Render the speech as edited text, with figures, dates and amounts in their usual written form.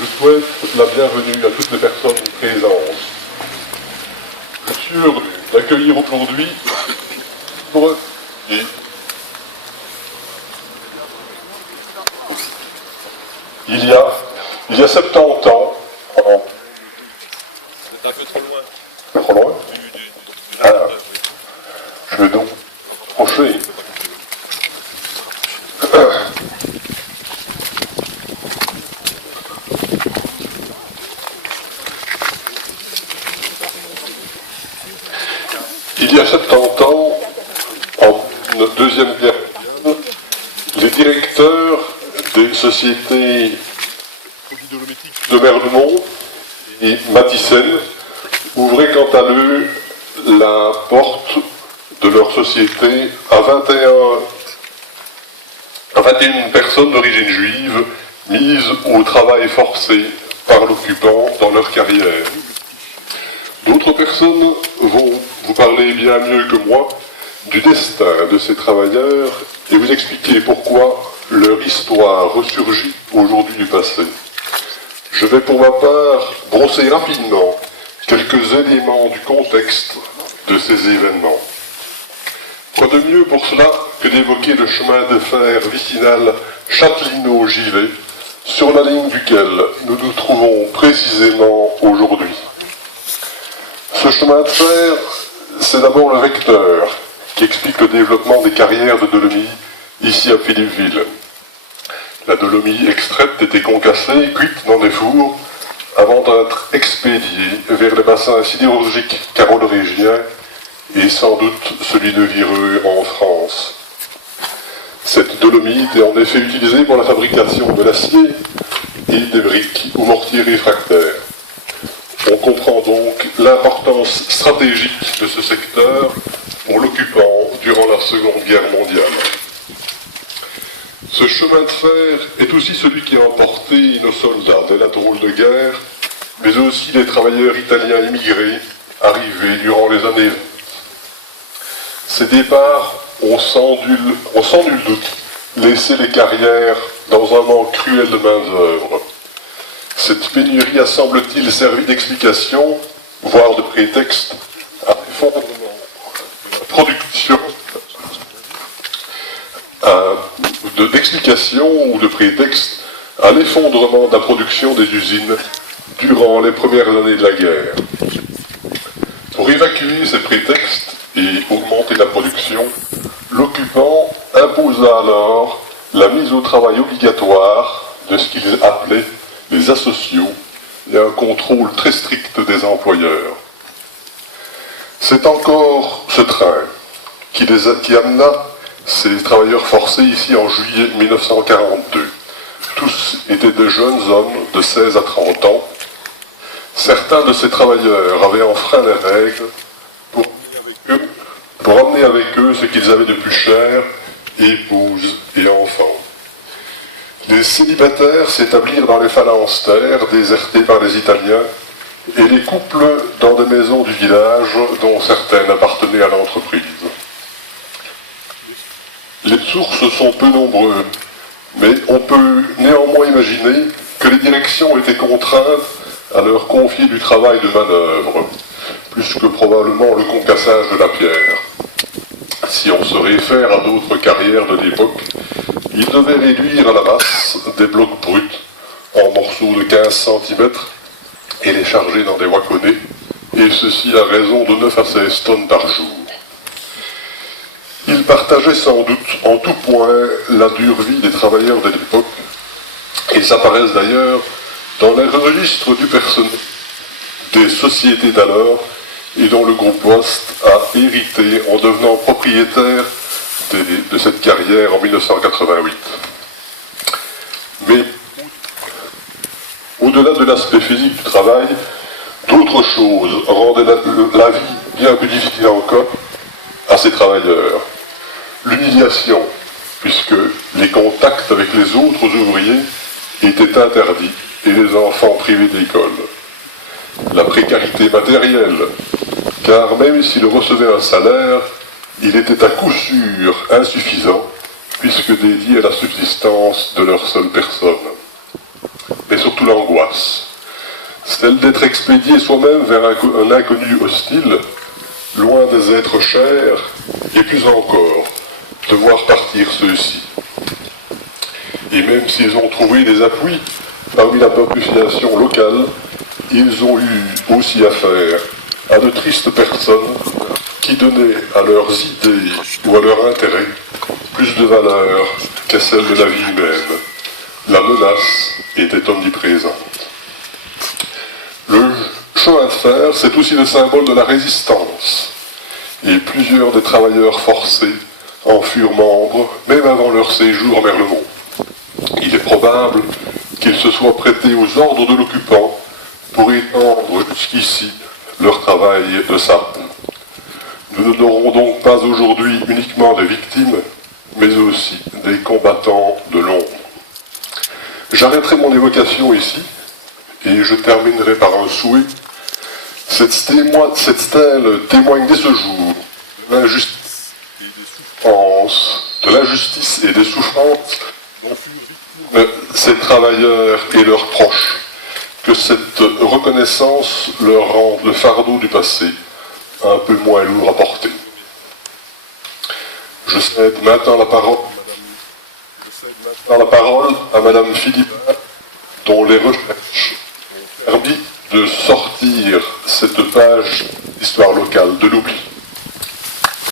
Je souhaite la bienvenue à toutes les personnes présentes. Je suis heureux d'accueillir aujourd'hui il y a 70 ans, c'est un peu trop loin. Trop loin. Ah, je vais donc approcher. Il y a 70 ans, en Deuxième Guerre mondiale, les directeurs des sociétés de Merlemont et Mathyssen ouvraient quant à eux la porte de leur société à 21 personnes d'origine juive mises au travail forcé par l'occupant dans leur carrière. D'autres personnes vont vous parler bien mieux que moi du destin de ces travailleurs et vous expliquer pourquoi leur histoire ressurgit aujourd'hui du passé. Je vais pour ma part brosser rapidement quelques éléments du contexte de ces événements. Quoi de mieux pour cela que d'évoquer le chemin de fer vicinal Châtelineau-Givet, sur la ligne duquel nous nous trouvons précisément aujourd'hui. Ce chemin de fer, c'est d'abord le vecteur qui explique le développement des carrières de dolomie ici à Philippeville. La dolomie extraite était concassée, cuite dans des fours, avant d'être expédiée vers les bassins sidérurgiques carolo-régiens et sans doute celui de Vireux en France. Cette dolomie était en effet utilisée pour la fabrication de l'acier et des briques ou mortiers réfractaires. On comprend donc l'importance stratégique de ce secteur pour l'occupant durant la Seconde Guerre mondiale. Ce chemin de fer est aussi celui qui a emporté nos soldats dès la drôle de guerre, mais aussi les travailleurs italiens immigrés arrivés durant les années 20. Ces départs ont sans nul doute laissé les carrières dans un manque cruel de main-d'œuvre. Cette pénurie a, semble-t-il, servi d'explication, voire de prétexte, à l'effondrement de la production, d'explication ou de prétexte à l'effondrement de la production des usines durant les premières années de la guerre. Pour évacuer ces prétextes et augmenter la production, l'occupant imposa alors la mise au travail obligatoire de ce qu'il appelait les asociaux et un contrôle très strict des employeurs. C'est encore ce train qui amena ces travailleurs forcés ici en juillet 1942. Tous étaient de jeunes hommes de 16 à 30 ans. Certains de ces travailleurs avaient enfreint les règles pour emmener avec eux ce qu'ils avaient de plus cher, épouses et enfants. Les célibataires s'établirent dans les phalanstères, désertés par les Italiens, et les couples dans des maisons du village dont certaines appartenaient à l'entreprise. Les sources sont peu nombreuses, mais on peut néanmoins imaginer que les directions étaient contraintes à leur confier du travail de manœuvre, plus que probablement le concassage de la pierre. Si on se réfère à d'autres carrières de l'époque, ils devaient réduire à la masse des blocs bruts en morceaux de 15 cm et les charger dans des wagonnets, et ceci à raison de 9 à 16 tonnes par jour. Ils partageaient sans doute en tout point la dure vie des travailleurs de l'époque, et s'apparaissent d'ailleurs dans les registres du personnel des sociétés d'alors et dont le groupe Ouest a hérité en devenant propriétaire de cette carrière en 1988. Mais au-delà de l'aspect physique du travail, d'autres choses rendaient la vie bien plus difficile encore à ces travailleurs. L'humiliation, puisque les contacts avec les autres ouvriers étaient interdits et les enfants privés d'école. La précarité matérielle, car même s'ils recevaient un salaire, il était à coup sûr insuffisant, puisque dédié à la subsistance de leur seule personne. mais surtout l'angoisse, celle d'être expédié soi-même vers un inconnu hostile, loin des êtres chers, et plus encore, de voir partir ceux-ci. Et même s'ils ont trouvé des appuis parmi la population locale, ils ont eu aussi affaire à de tristes personnes qui donnaient à leurs idées ou à leurs intérêts plus de valeur qu'à celle de la vie humaine. La menace était omniprésente. Le chemin de fer, c'est aussi le symbole de la résistance. Et plusieurs des travailleurs forcés en furent membres, même avant leur séjour en Merlemont. Il est probable qu'ils se soient prêtés aux ordres de l'occupant pour étendre jusqu'ici leur travail de sape. Nous n'aurons donc pas aujourd'hui uniquement des victimes, mais aussi des combattants de l'ombre. J'arrêterai mon évocation ici, et je terminerai par un souhait. Cette stèle témoigne dès ce jour de l'injustice et des souffrances, dont furent ces travailleurs et leurs proches, que cette reconnaissance leur rende le fardeau du passé un peu moins lourd à porter. Je cède maintenant la parole à Madame Philibert, dont les recherches ont permis de sortir cette page d'histoire locale de l'oubli.